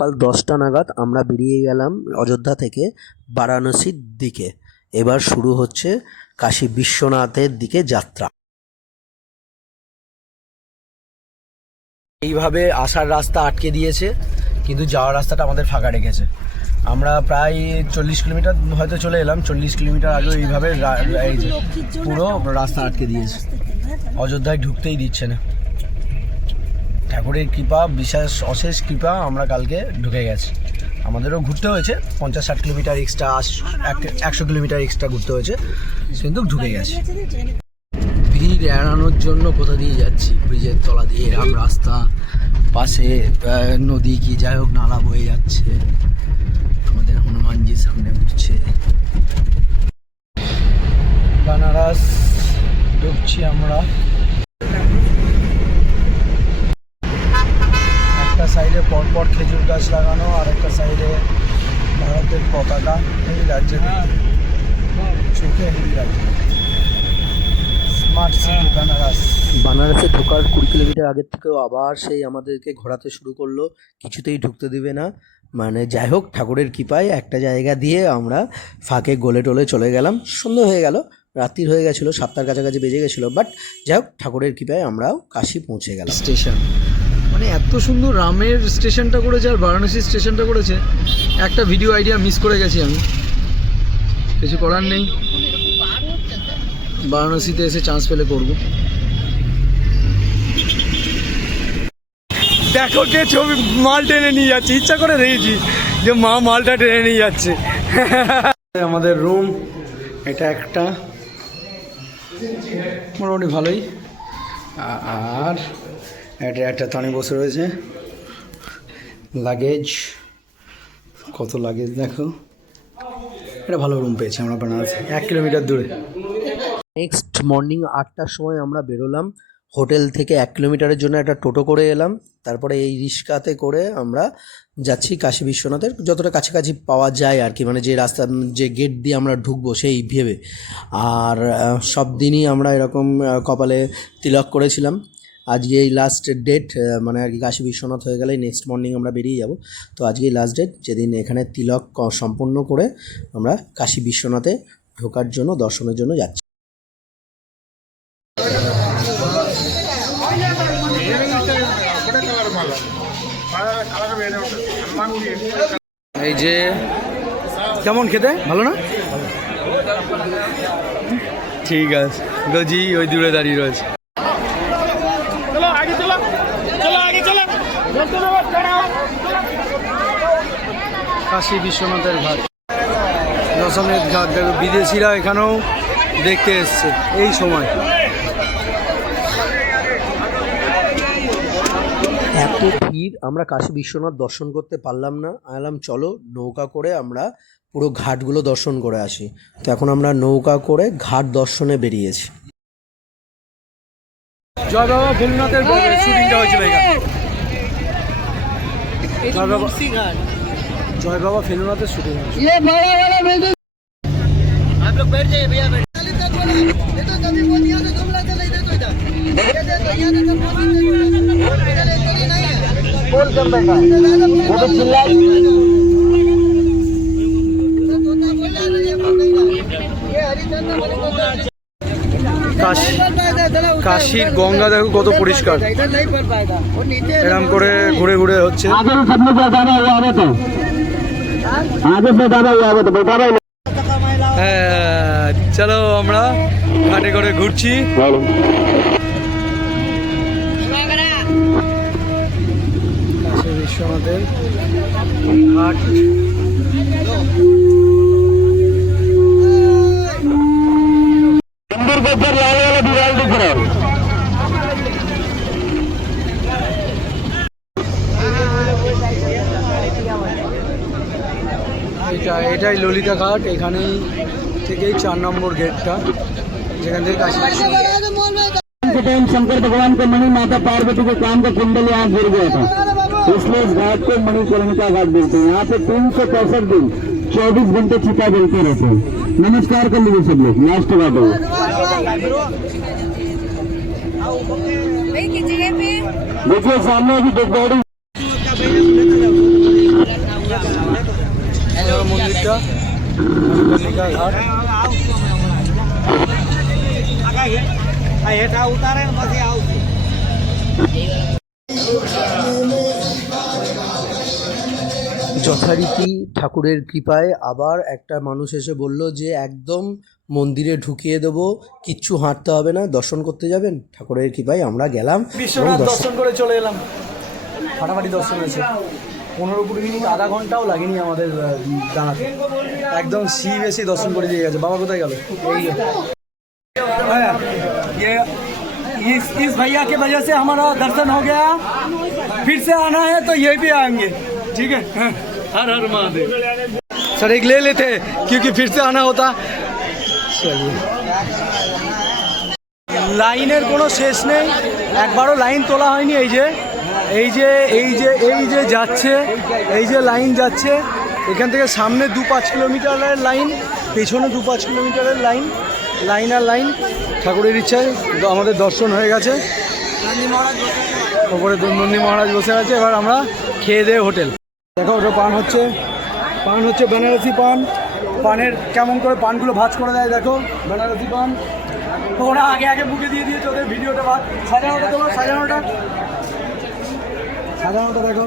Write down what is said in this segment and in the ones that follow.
সকাল দশটা নাগাদ আমরা বেরিয়ে গেলাম অযোধ্যা থেকে বারাণসীর দিকে। এবার শুরু হচ্ছে কাশী বিশ্বনাথের দিকে যাত্রা। এইভাবে আসার রাস্তা আটকে দিয়েছে, কিন্তু যাওয়ার রাস্তাটা আমাদের ফাঁকা রেখেছে। আমরা প্রায় চল্লিশ কিলোমিটার হয়তো চলে এলাম, চল্লিশ কিলোমিটার আগে এইভাবে পুরো রাস্তা আটকে দিয়েছে। অযোধ্যায় ঢুকতেই দিচ্ছে না। ঠাকুরের কৃপা, বিশেষ অশেষ কৃপা আমরা কালকে ঢুকে গেছি। আমাদেরও ঘুরতে হয়েছে, পঞ্চাশ ষাট কিলোমিটার এক্সট্রা একশো কিলোমিটার এক্সট্রা ঘুরতে হয়েছে, কিন্তু ঢুকে গেছি। ভিড় এড়ানোর জন্য কোথা দিয়ে যাচ্ছি? ব্রিজের তলা দিয়ে এরকম রাস্তা, পাশে নদী কি, যাই হোক, নালা বয়ে যাচ্ছে। আমাদের হনুমানজি সামনে উঠছে। বানারস, ঢুকছি আমরা। একটা সাইডে পরপর খেজুর গাছ লাগানো আর একটা সাইডে ভারতের পতাকা এই রাজ্যে চোখে হেরি রাজ্য। স্মার্ট সিটি বানারস বানারসে ঢোকার কুড়ি কিলোমিটার আগের থেকেও আবার সেই আমাদেরকে ঘোরাতে শুরু করল কিছুতেই ঢুকতে দিবে না। মানে যাই হোক ঠাকুরের কৃপায় একটা জায়গা দিয়ে আমরা ফাঁকে গোলে টোলে চলে গেলাম। সন্ধ্যে হয়ে গেল রাত্রির হয়ে গেছিল সাতটার কাছাকাছি বেজে গেছিল বাট যাই হোক ঠাকুরের কৃপায় আমরাও কাশি পৌঁছে গেলাম। স্টেশন মানে এত সুন্দর রামের স্টেশনটা করেছে আর বারাণসী স্টেশনটা করেছে একটা ভিডিও আইডিয়া মিস করে গেছি আমি। কিছু করার নেই। বারাণসীতে এসে চান্স পেলে করব। দেখো কে ছবি মাল টেনে নিয়ে যাচ্ছে ইচ্ছা করে দিয়েছি যে মা মালটা টেনে নিয়ে যাচ্ছে। আমাদের রুম এটা একটা। মোটামুটি ভালোই। আর এটা একটা তানি বসে রয়েছে। লাগেজ কত লাগেজ দেখো। এটা ভালো রুম পেয়েছি আমরা বানারসে এক কিলোমিটার দূরে। নেক্সট মর্নিং আটটার সময় আমরা বেরোলাম। হোটেল থেকে এক কিলোমিটারের জন্য একটা টোটো করে এলাম। তারপরে এই রিক্সাতে করে আমরা যাচ্ছি কাশী বিশ্বনাথের। যতটা কাছাকাছি পাওয়া যায় আর কি মানে যে রাস্তা, যে গেট দিয়ে আমরা ঢুকবো সেই ভেবে। আর সব দিনই আমরা এরকম কপালে তিলক করেছিলাম। আজকে এই লাস্ট ডেট মানে আর কি কাশী বিশ্বনাথ হয়ে গেলে নেক্সট মর্নিং আমরা বেরিয়ে যাব। তো আজকেই লাস্ট ডেট যেদিন এখানে তিলক সম্পূর্ণ করে আমরা কাশী বিশ্বনাথে ঢোকার জন্য দর্শনের জন্য যাচ্ছি। এই যে কেমন খেতে? ভালো না? ঠিক আছে। গজি ওই দূরে দাঁড়িয়ে রয়েছে। কাশী বিশ্বনাথের ঘাট। দশমের ঘাট দেখো বিদেশিরা এখানেও দেখতে এসছে এই সময়। এত ভিড় আমরা কাশী বিশ্বনাথ দর্শন করতে পারলাম না। আলাম চলো নৌকা করে আমরা পুরো ঘাটগুলো দর্শন করে আসি। তো এখন আমরা নৌকা করে ঘাট দর্শনে বেরিয়েছি। জয় বাবা ভোলনাথের শুটিংটা হয়েছিল এখানে। জয় বাবা জয় বাবা ফেলুনাথের শুটিং হয়েছিল। কাশি কাশির গঙ্গা দেখো কত পরিষ্কার। এরম করে ঘুরে ঘুরে হচ্ছে। হ্যাঁ চলো আমরা ঘাটে করে ঘুরছি। বিশ্বনাথের ঘাট এটাই ললিতা ঘাট এখানেই থেকেই চার নম্বর গেটটা যেখান থেকে কাশী বিশ্বনাথ के टाइम शंकर भगवान को मणि माता पार्वती के काम का कुंडल यहाँ गिर गया था इसलिए इस घाट को मणि का घाट बोलते हैं यहाँ पे तीन सौ पैंसठ दिन चौबीस घंटे चिता जलते रहते हैं नमस्कार कर लीजिए सब लोग लास्ट घाट है भाई किस जगह पे देखिए सामने अभी डेड बॉडी যথারীতি ঠাকুরের কৃপায় আবার একটা মানুষ এসে বলল যে একদম মন্দিরে ঢুকিয়ে দেবো কিচ্ছু হাঁটতে হবে না দর্শন করতে যাবেন? ঠাকুরের কৃপায় আমরা গেলাম দর্শন করে চলে এলাম। ফাটাফাটি দর্শন হয়েছে। পনেরো কুড়ি মিনিট আধা ঘন্টাও লাগেনি আমাদের আহ, দাঁড়াতে একদম সি বেশি দর্শন করে দিয়ে গেছে বাবা কোথায় গেল এই যে। है। ये इस इस भैया की वजह से हमारा दर्शन हो गया फिर से आना है तो ये भी आएंगे ठीक है हर हर महादेव सर एक ले लेते क्योंकि फिर से आना होता চলিয়ে লাইনের কোনো শেষ নেই একবারও লাইন তোলা হয়নি এই যে এই যে এই যে এই যে যাচ্ছে, এই যে লাইন যাচ্ছে, এখান থেকে সামনে দু পাঁচ কিলোমিটারের লাইন, পেছনে দু পাঁচ কিলোমিটারের লাইন লাইন আর লাইন। ঠাকুরের ইচ্ছায় আমাদের দর্শন হয়ে গেছে। ওপরে নন্দী মহারাজ বসে আছে, এবার আমরা খেয়ে দিয়ে হোটেল। দেখো, ওটা পান হচ্ছে পান হচ্ছে বেনারসি পান। পানের কেমন করে পানগুলো ভাজ করে দেয়, দেখো, বেনারসি পান। ওরা আগে আগে বুকে দিয়ে দিয়েছে ওদের ভিডিওটা ভাজ। সাজানোটা তোমার সাজানোটা সাজানোটা দেখো।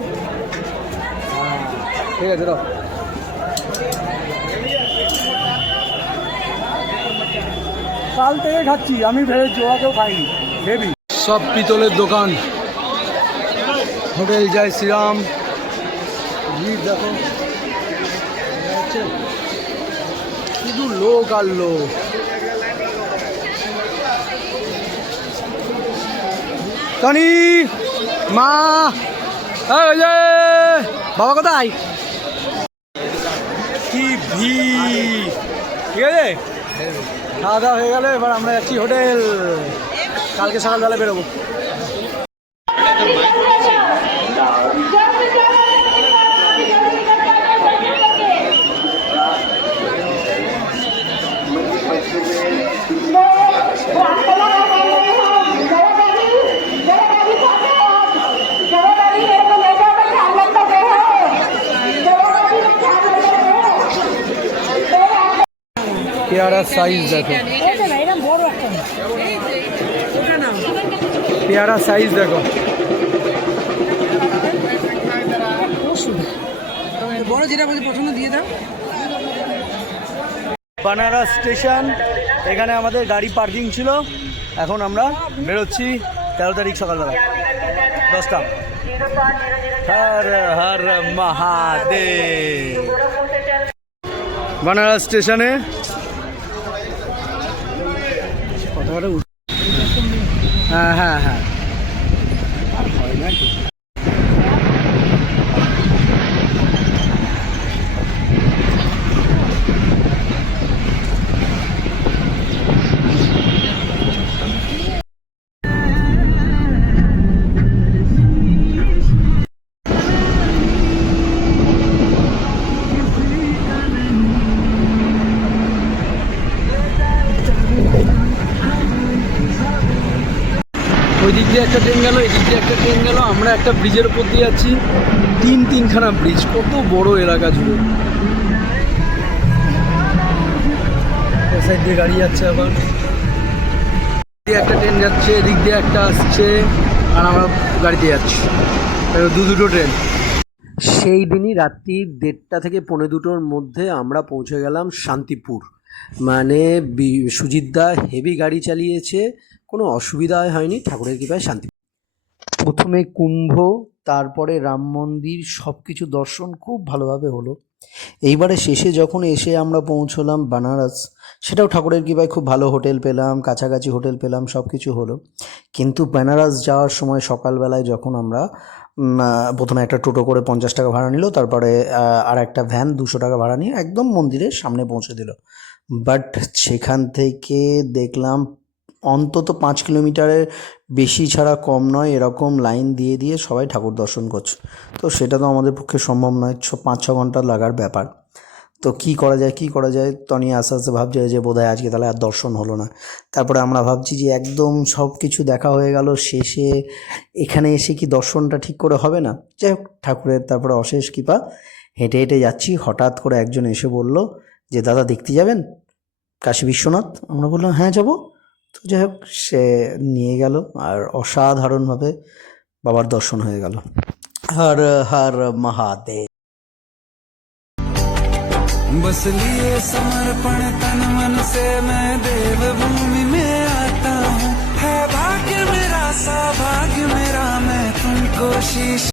ঠিক আছে, দাও। কাল থেকে খাচ্ছি, আমি ওরা কেউ খাইনি ভেবি সব পিতলের দোকান। হোটেল জয় শ্রীরাম। ভিড় দেখো। শুধু লোক আর লোক। টনি! মা! বাবা কোথায়? কি ভিড়? ঠিক আছে খাওয়া দাওয়া হয়ে গেলে এবার আমরা যাচ্ছি হোটেল। কালকে সকালবেলা বেরোবো। পেয়ারা সাইজ দেখো। পেয়ারা সাইজ দেখো। বড় যেটা বলছি প্রথমে দিয়ে দাও। বানারস স্টেশন এখানে আমাদের গাড়ি পার্কিং ছিল। এখন আমরা বেরোচ্ছি তেরো তারিখ সকালবেলা। দশটা। হর হর মহাদেব। বানারস স্টেশনে হ্যাঁ হ্যাঁ হ্যাঁ হয় নাকি? দিক দিয়ে একটা ট্রেন গেলো, এদিক দিয়ে একটা ট্রেন গেলো। আমরা একটা ব্রিজের উপর দিয়ে যাচ্ছি। তিন তিনখানা ব্রিজ কত বড় এলাকা জুড়ে। সাইড দিয়ে গাড়ি যাচ্ছে আবার। দিয়ে একটা ট্রেন যাচ্ছে, এদিক দিয়ে একটা আসছে, আর আমরা গাড়িতে যাচ্ছি। দু দুটো ট্রেন সেই দিনই রাত্রি দেড়টা থেকে পৌনে দুটোর মধ্যে আমরা পৌঁছে গেলাম শান্তিপুর। মানে সুজিতদা হেভি গাড়ি চালিয়েছে, কোনো অসুবিধা হয়নি, ঠাকুরের কৃপায় শান্তি। প্রথমে কুম্ভ, তারপরে রাম মন্দির সব কিছু দর্শন খুব ভালোভাবে হলো। এইবারে শেষে যখন এসে আমরা পৌঁছলাম বানারস, সেটাও ঠাকুরের কৃপায় খুব ভালো হোটেল পেলাম, কাছাকাছি হোটেল পেলাম সব কিছু হলো। কিন্তু বেনারস যাওয়ার সময় সকালবেলায় যখন আমরা প্রথমে একটা টোটো করে পঞ্চাশ টাকা ভাড়া নিল, তারপরে আর একটা ভ্যান দুশো টাকা ভাড়া নিয়ে একদম মন্দিরের সামনে পৌঁছে দিল। বাট সেখান থেকে দেখলাম অন্তত পাঁচ কিলোমিটারের বেশি ছাড়া কম নয়, এরকম লাইন দিয়ে দিয়ে সবাই ঠাকুর দর্শন করছে। তো সেটা তো আমাদের পক্ষে সম্ভব নয়, ছ, পাঁচ, ছ ঘণ্টা লাগার ব্যাপার। তো কি করা যায়, কি করা যায় তনি আস্তে আস্তে ভাবছে যে বোধহয় আজকে তাহলে আর দর্শন হলো না। তারপরে আমরা ভাবছি যে একদম সব কিছু দেখা হয়ে গেল, শেষে এখানে এসে কি দর্শনটা ঠিক করে হবে না? যাই হোক, ঠাকুরের তারপরে অশেষ কৃপা, হেঁটে হেঁটে যাচ্ছি, হঠাৎ করে একজন এসে বলল যে দাদা দেখতে যাবেন কাশী বিশ্বনাথ আমরা বললাম হ্যাঁ যাব তো যাই হোক সে নিয়ে গেল আর অসাধারণভাবে বাবার দর্শন হয়ে গেল হর হর মহাদেব बस लिए समर्पण तन मन से मैं देव भूमि में आता हूँ है भाग्य मेरा सा भाग्य मेरा मैं तुमको शीश